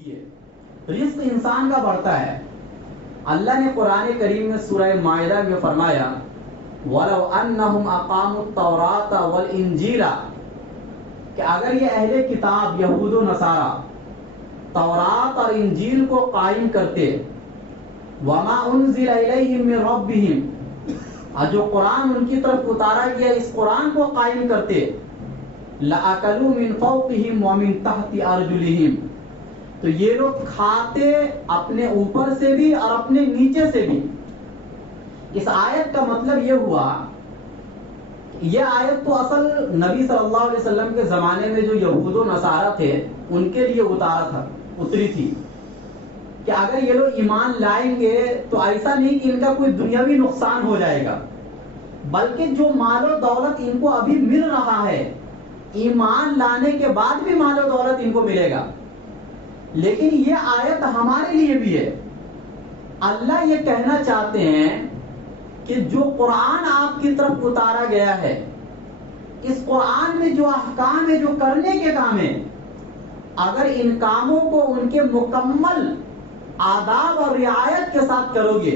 ہوتی ہے، رزق انسان کا بڑھتا ہے۔ اللہ نے قرآن کریم میں سورہ مائدہ میں فرمایا وَلَوْ أَنَّهُمْ أَقَامُوا التَّوْرَاةَ وَالْإِنْجِيلَ کہ اگر یہ اہل کتاب یہود و نصارہ تورات اور انجیل کو قائم کرتے، وَمَا أُنزِلَ إِلَيْهِم مِّن رَّبِّهِم اور جو قرآن ان کی طرف اتارا گیا اس قرآن کو قائم کرتے، لَأَكَلُوا مِن فَوْقِهِمْ وَمِن تَحْتِ أَرْجُلِهِمْ تو یہ لوگ کھاتے اپنے اوپر سے بھی اور اپنے نیچے سے بھی۔ اس آیت کا مطلب یہ ہوا، یہ آیت تو اصل نبی صلی اللہ علیہ وسلم کے زمانے میں جو یہود و نصارہ تھے ان کے لیے اتری تھی کہ اگر یہ لوگ ایمان لائیں گے تو ایسا نہیں کہ ان کا کوئی دنیاوی نقصان ہو جائے گا، بلکہ جو مال و دولت ان کو ابھی مل رہا ہے ایمان لانے کے بعد بھی مال و دولت ان کو ملے گا۔ لیکن یہ آیت ہمارے لیے بھی ہے۔ اللہ یہ کہنا چاہتے ہیں کہ جو قرآن آپ کی طرف اتارا گیا ہے، اس قرآن میں جو احکام ہے، جو کرنے کے کام ہے، اگر ان کاموں کو ان کے مکمل آداب اور رعایت کے ساتھ کرو گے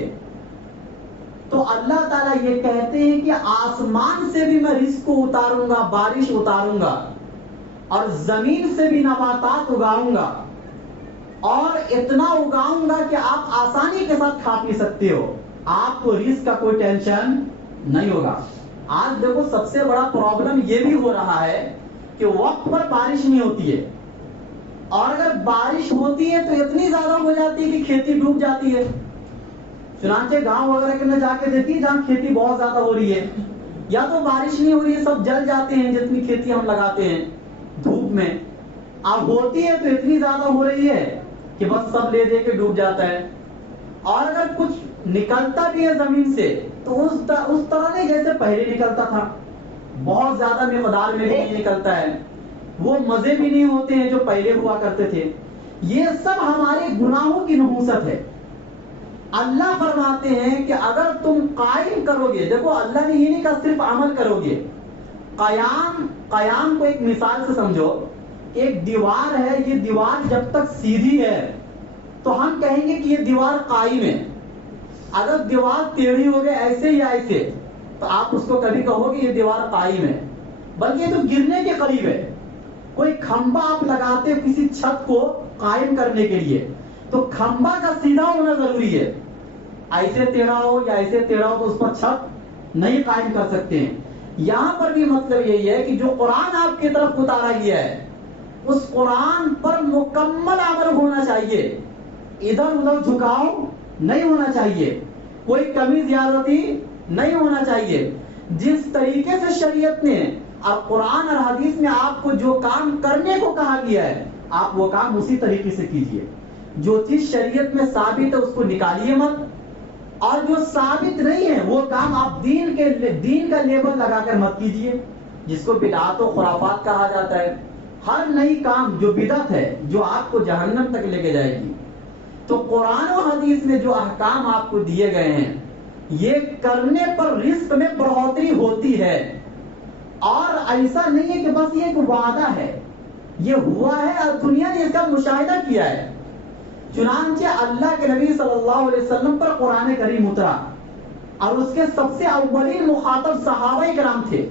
تو اللہ تعالیٰ یہ کہتے ہیں کہ آسمان سے بھی میں رزق کو اتاروں گا، بارش اتاروں گا، اور زمین سے بھی نباتات اگاؤں گا، اور اتنا اگاؤں گا کہ آپ آسانی کے ساتھ کھا پی سکتے ہو، آپ کو رزق کا کوئی ٹینشن نہیں ہوگا۔ آج دیکھو سب سے بڑا پرابلم یہ بھی ہو رہا ہے کہ وقت پر بارش نہیں ہوتی ہے، اور اگر بارش ہوتی ہے تو اتنی زیادہ ہو جاتی ہے کہ کھیتی ڈوب جاتی ہے۔ چنانچہ گاؤں وغیرہ کے میں جا کے دیکھیے جہاں کھیتی بہت زیادہ ہو رہی ہے، یا تو بارش نہیں ہو رہی ہے، سب جل جاتے ہیں جتنی کھیتی ہم لگاتے ہیں دھوپ میں، اب ہوتی ہے تو اتنی زیادہ ہو رہی ہے کہ بس سب لے دے کے ڈوب جاتا ہے، اور اگر کچھ نکلتا بھی ہے زمین سے تو اس طرح نہیں جیسے پہلے نکلتا تھا، بہت زیادہ مقدار میں بھی نہیں نکلتا ہے، وہ مزے بھی نہیں ہوتے ہیں جو پہلے ہوا کرتے تھے۔ یہ سب ہمارے گناہوں کی نحوست ہے۔ اللہ فرماتے ہیں کہ اگر تم قائم کرو گے، دیکھو اللہ نے یہ نہیں کہا صرف عمل کرو گے، قیام کو ایک مثال سے سمجھو، ایک دیوار ہے، یہ دیوار جب تک سیدھی ہے تو ہم کہیں گے کہ یہ دیوار قائم ہے، اگر دیوار ٹیڑھی ہو گئے ایسے یا ایسے تو آپ اس کو کبھی کہو گے یہ دیوار قائم ہے، بلکہ یہ تو گرنے کے قریب ہے۔ کوئی کھمبا آپ لگاتے ہو کسی چھت کو قائم کرنے کے لیے تو کھمبا کا سیدھا ہونا ضروری ہے، ایسے ٹیڑھا ہو یا ایسے ٹیڑھا ہو تو اس پر چھت نہیں قائم کر سکتے ہیں۔ یہاں پر بھی مطلب یہی ہے کہ جو قرآن آپ کی طرف اتارا گیا ہے اس قرآن پر مکمل عمل ہونا چاہیے، ادھر ادھر جھکاؤ نہیں ہونا چاہیے، کوئی کمی زیادتی نہیں ہونا چاہیے۔ جس طریقے سے شریعت نے اور قرآن اور حدیث میں آپ کو جو کام کرنے کو کہا گیا ہے آپ وہ کام اسی طریقے سے کیجئے۔ جو چیز شریعت میں ثابت ہے اس کو نکالیے مت، اور جو ثابت نہیں ہے وہ کام آپ دین کا لیبل لگا کر مت کیجئے، جس کو بدعات و خرافات کہا جاتا ہے۔ ہر نئی کام جو بدعت ہے جو آپ کو جہنم تک لے کے جائے گی، تو قرآن و حدیث میں جو احکام آپ کو دیے گئے ہیں یہ کرنے پر رزق میں بڑھوتری ہوتی ہے، اور ایسا نہیں ہے کہ بس یہ ایک وعدہ ہے، یہ ہوا ہے اور دنیا نے اس کا مشاہدہ کیا ہے۔ چنانچہ اللہ کے نبی صلی اللہ علیہ وسلم پر قرآن کریم اترا اور اس کے سب سے اولین مخاطب صحابہ کرام تھے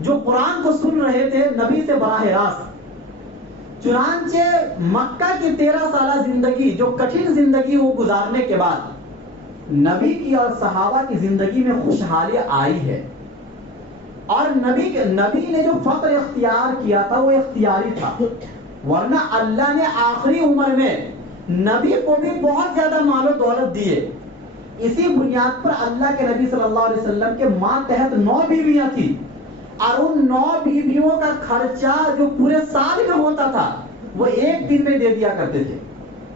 جو قرآن کو سن رہے تھے نبی سے براہ راست۔ چنانچہ مکہ کی 13 سالہ زندگی جو کٹھن زندگی وہ گزارنے کے بعد نبی کی اور صحابہ کی زندگی میں خوشحالی آئی ہے، اور نبی نے جو فقر اختیار کیا تھا وہ اختیاری تھا، ورنہ اللہ نے آخری عمر میں نبی کو بھی بہت زیادہ مال و دولت دیے۔ اسی بنیاد پر اللہ کے نبی صلی اللہ علیہ وسلم کے ماتحت 9 بیویاں تھیں، اور ان 9 بیویوں کا خرچہ جو پورے سال میں ہوتا تھا وہ ایک دن میں دے دیا کرتے تھے،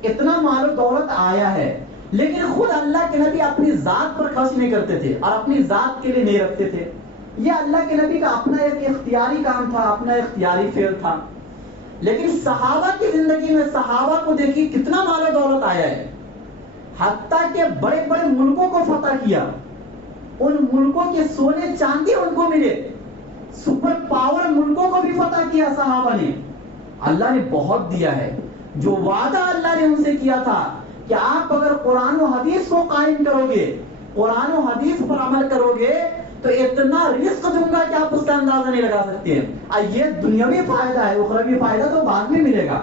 اتنا مال و دولت آیا ہے۔ لیکن خود اللہ کے نبی اپنی ذات پر خرچ نہیں کرتے تھے اور اپنی ذات کے لیے نہیں رکھتے تھے، یہ اللہ کے نبی کا اپنا ایک اختیاری کام تھا، اپنا اختیاری فعل تھا۔ لیکن صحابہ کی زندگی میں صحابہ کو دیکھیے کتنا مال و دولت آیا ہے، حتیٰ کہ بڑے بڑے ملکوں کو فتح کیا، ان ملکوں کے سونے چاندی ان کو ملے، سپر پاور ملکوں کو بھی فتح کیا صحابہ نے۔ اللہ نے بہت دیا ہے، جو وعدہ اللہ نے ان سے کیا تھا کہ آپ اگر قرآن و حدیث کو قائم کرو گے، قرآن و حدیث پر عمل کرو گے تو اتنا رزق دوں گا کہ آپ اس کا اندازہ نہیں لگا سکتے ہیں۔ یہ دنیاوی فائدہ ہے، اخروی فائدہ تو بعد میں ملے گا،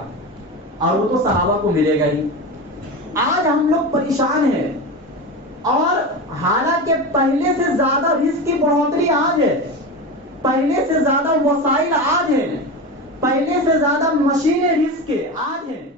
اور وہ تو صحابہ کو ملے گا ہی۔ آج ہم لوگ پریشان ہیں، اور حالانکہ پہلے سے زیادہ رزق کی بڑھوتری آج ہے، پہلے سے زیادہ وسائل آج ہیں، پہلے سے زیادہ مشینیں رزق کے آج ہیں،